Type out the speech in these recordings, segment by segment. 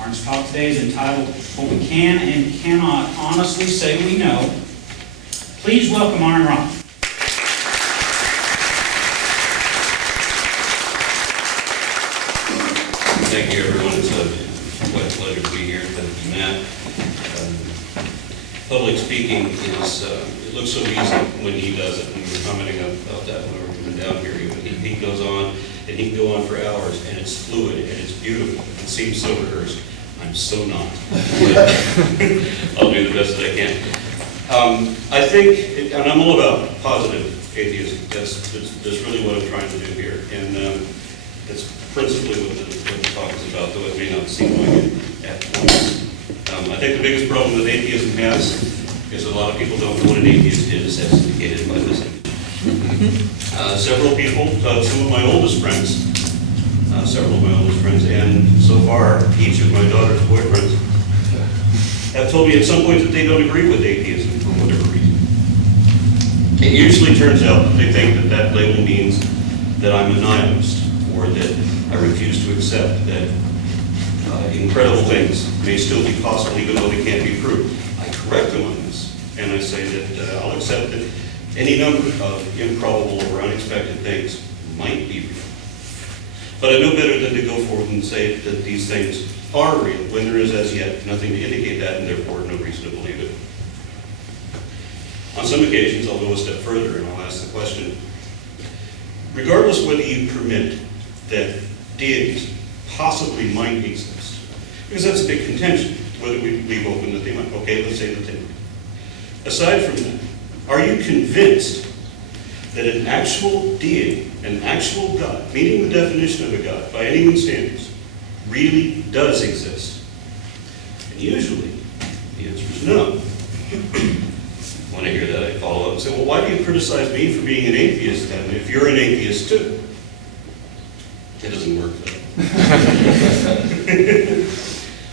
Orange Talk today is entitled, What We Can and Cannot Honestly Say We Know. Please welcome Aaron Roth. Thank you, everyone. It's quite a pleasure to be here. Thank you, Matt. Public speaking is, it looks so easy when he does it. And we were commenting about that when we were coming down here. He goes on, and he can go on for hours, and it's fluid, and it's beautiful. It seems so rehearsed. I'm so not. I'll do the best that I can. I think, and I'm all about positive atheism. That's really what I'm trying to do here. And that's principally what the talk is about, though it may not seem like it at once. I think the biggest problem that atheism has is a lot of people don't know what an atheist is, as indicated by this image. Several people, some of my oldest friends, and so far each of my daughter's boyfriends have told me at some point that they don't agree with atheism for whatever reason. It usually turns out that they think that that label means that I'm a nihilist, or that I refuse to accept that incredible things may still be possible even though they can't be proved. I correct them on this, and I say that I'll accept that any number of improbable or unexpected things might be real. But I know better than to go forward and say that these things are real when there is as yet nothing to indicate that, and therefore no reason to believe it. On some occasions I'll go a step further and I'll ask the question, regardless whether you permit that deities possibly might exist, because that's a big contention, whether we leave open that they might. Okay, let's say that they might. Aside from that, are you convinced that an actual deity, an actual God, meeting the definition of a God by anyone's standards, really does exist? And usually, the answer is no. When I hear that, I follow up and say, well, why do you criticize me for being an atheist then, if you're an atheist too? It doesn't work though.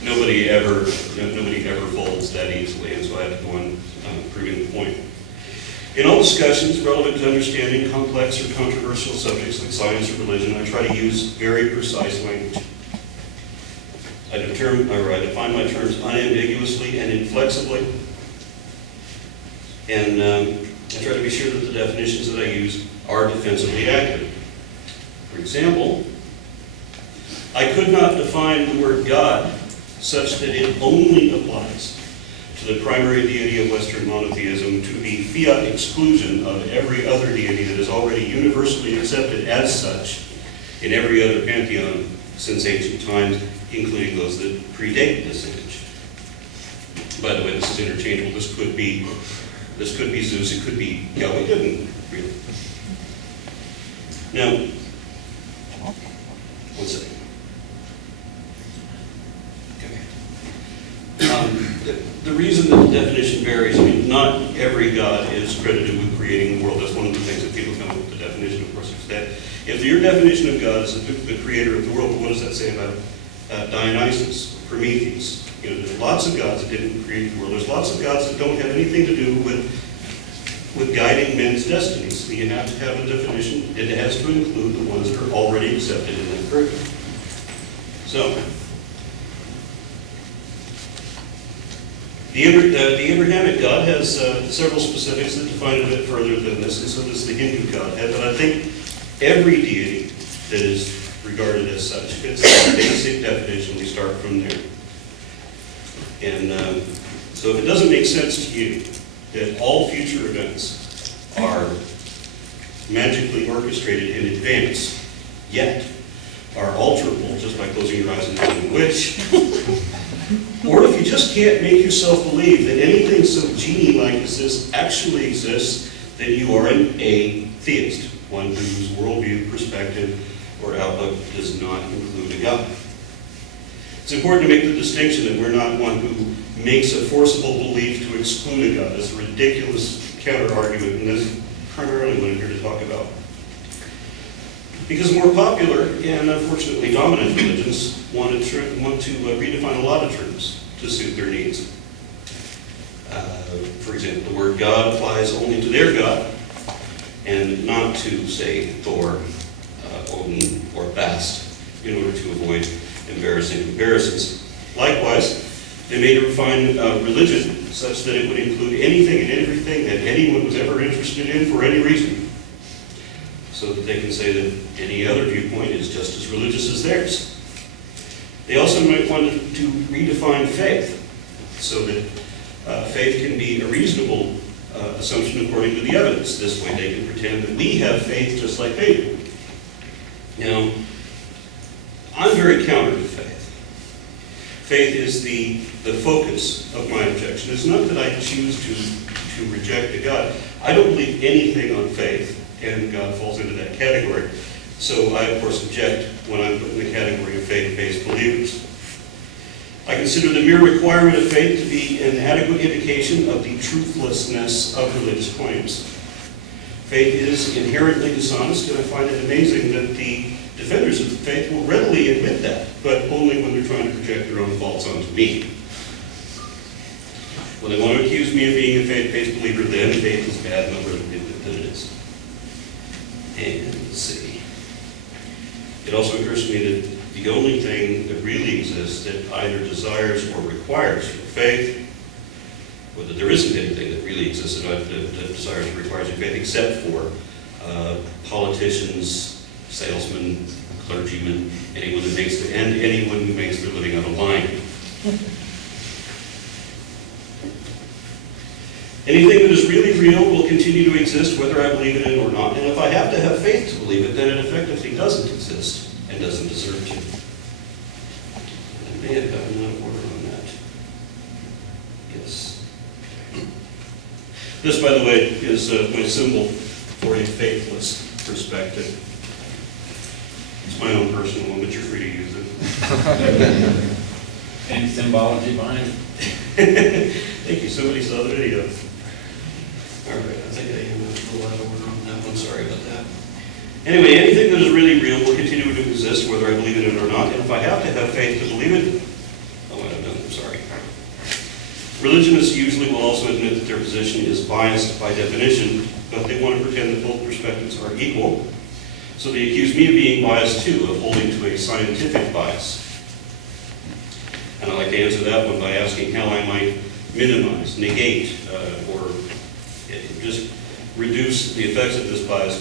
Nobody ever folds that easily, and so I have to go on proving the point. In all discussions relevant to understanding complex or controversial subjects like science or religion, I try to use very precise language. I define my terms unambiguously and inflexibly, and I try to be sure that the definitions that I use are defensively accurate. For example, I could not define the word God such that it only applies to the primary deity of Western monotheism to the fiat exclusion of every other deity that is already universally accepted as such in every other pantheon since ancient times, including those that predate this image. By the way, this is interchangeable. This could be Zeus, it could be Yahweh. It didn't really. Now, one second. The reason that the definition varies, I mean, not every God is credited with creating the world. That's one of the things that people come up with the definition, of course, is that if your definition of God is the creator of the world, what does that say about Dionysus, Prometheus? You know, there's lots of gods that didn't create the world. There's lots of gods that don't have anything to do with guiding men's destinies. So you have to have a definition. It has to include the ones that are already accepted in that curriculum. So, the Abrahamic God has several specifics that define it a bit further than this, and so does the Hindu Godhead. But I think every deity that is regarded as such fits the basic definition. We start from there. And so if it doesn't make sense to you that all future events are magically orchestrated in advance, yet are alterable just by closing your eyes and knowing which, or if you just can't make yourself believe that anything so genie-like as this actually exists, then you are an atheist, one whose worldview, perspective, or outlook does not include a God. It's important to make the distinction that we're not one who makes a forcible belief to exclude a God. It's a ridiculous counter-argument, and that's primarily what I'm here to talk about. Because more popular and unfortunately dominant religions want to redefine a lot of terms to suit their needs. For example, the word God applies only to their God and not to, say, Thor, Odin, or Bast, in order to avoid embarrassing comparisons. Likewise, they may define religion such that it would include anything and everything that anyone was ever interested in for any reason, so that they can say that any other viewpoint is just as religious as theirs. They also might want to redefine faith, so that faith can be a reasonable assumption according to the evidence. This way they can pretend that we have faith just like they do. Now, I'm very counter to faith. Faith is the focus of my objection. It's not that I choose to reject a God. I don't believe anything on faith, and God falls into that category. So I, of course, object when I'm put in the category of faith-based believers. I consider the mere requirement of faith to be an adequate indication of the truthlessness of religious claims. Faith is inherently dishonest, and I find it amazing that the defenders of the faith will readily admit that, but only when they're trying to project their own faults onto me. When they want to accuse me of being a faith-based believer, then faith is bad enough than it is. And let's see. It also occurs to me that the only thing that really exists that either desires or requires your faith, or that there isn't anything that really exists that desires or requires your faith, except for politicians, salesmen, clergymen, anyone who makes their living out of lying. Anything that is really real will continue to exist whether I believe in it or not. And if I have to have faith to believe it, then it effectively doesn't exist and doesn't deserve to. I may have gotten out of order on that. Yes. This, by the way, is my symbol for a faithless perspective. It's my own personal one, but you're free to use it. Any symbology behind it? Thank you. Somebody saw the video. All right, I think I am a little out of order on that one. Sorry about that. Anyway, anything that is really real will continue to exist whether I believe in it or not. And if I have to have faith to believe it, I'm sorry. Religionists usually will also admit that their position is biased by definition, but they want to pretend that both perspectives are equal. So they accuse me of being biased too, of holding to a scientific bias. And I'd like to answer that one by asking how I might minimize, negate, or just reduce the effects of this bias,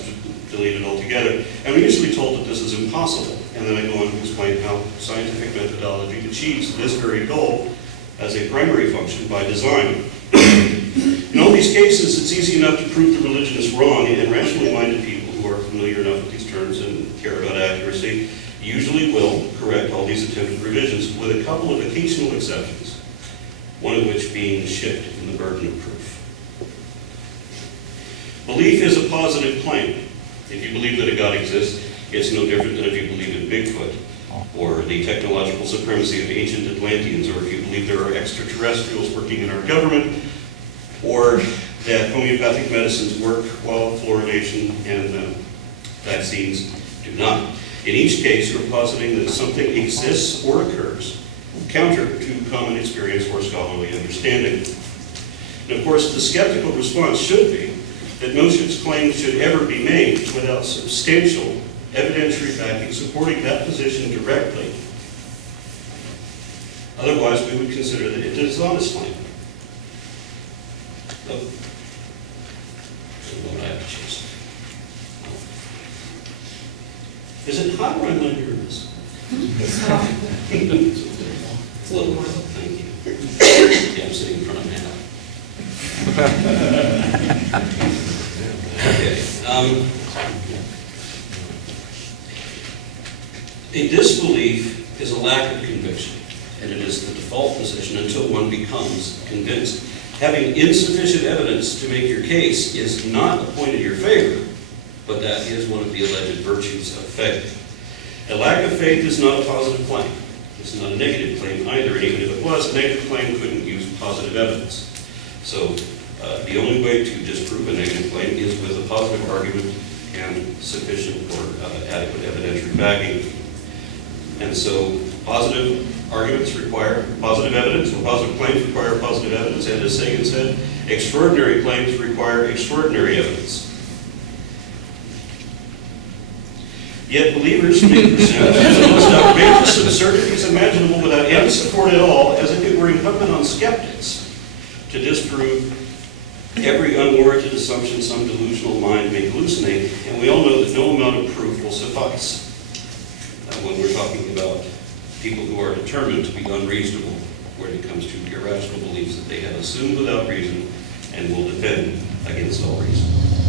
delete it altogether. And I'm usually told that this is impossible. And then I go on to explain how scientific methodology achieves this very goal as a primary function by design. In all these cases, it's easy enough to prove the religion is wrong, and rationally minded people who are familiar enough with these terms and care about accuracy usually will correct all these attempted revisions, with a couple of occasional exceptions, one of which being the shift in the burden of proof. Belief is a positive claim. If you believe that a God exists, it's no different than if you believe in Bigfoot, or the technological supremacy of ancient Atlanteans, or if you believe there are extraterrestrials working in our government, or that homeopathic medicines work while fluoridation and vaccines do not. In each case, you're positing that something exists or occurs counter to common experience or scholarly understanding. And of course, the skeptical response should be that no such claim should ever be made without substantial evidentiary backing supporting that position directly. Otherwise, we would consider that it is a dishonest claim. What I have to choose. Is it hot or am I nervous? It's hot. It's a little more. Thank you. Yeah, I'm sitting in front of Hannah. Okay. A disbelief is a lack of conviction, and it is the default position until one becomes convinced. Having insufficient evidence to make your case is not a point in your favor, but that is one of the alleged virtues of faith. A lack of faith is not a positive claim. It's not a negative claim either, and even if it was, a negative claim couldn't use positive evidence. So the only way to disprove a negative claim is with a positive argument and sufficient or adequate evidentiary backing. And so positive arguments require positive evidence, or positive claims require positive evidence, and as Sagan said, extraordinary claims require extraordinary evidence. Yet believers may present the most outrageous absurdities imaginable without any support at all, as if it were incumbent on skeptics to disprove every unwarranted assumption some delusional mind may hallucinate, and we all know that no amount of proof will suffice when we're talking about people who are determined to be unreasonable when it comes to irrational beliefs that they have assumed without reason and will defend against all reason.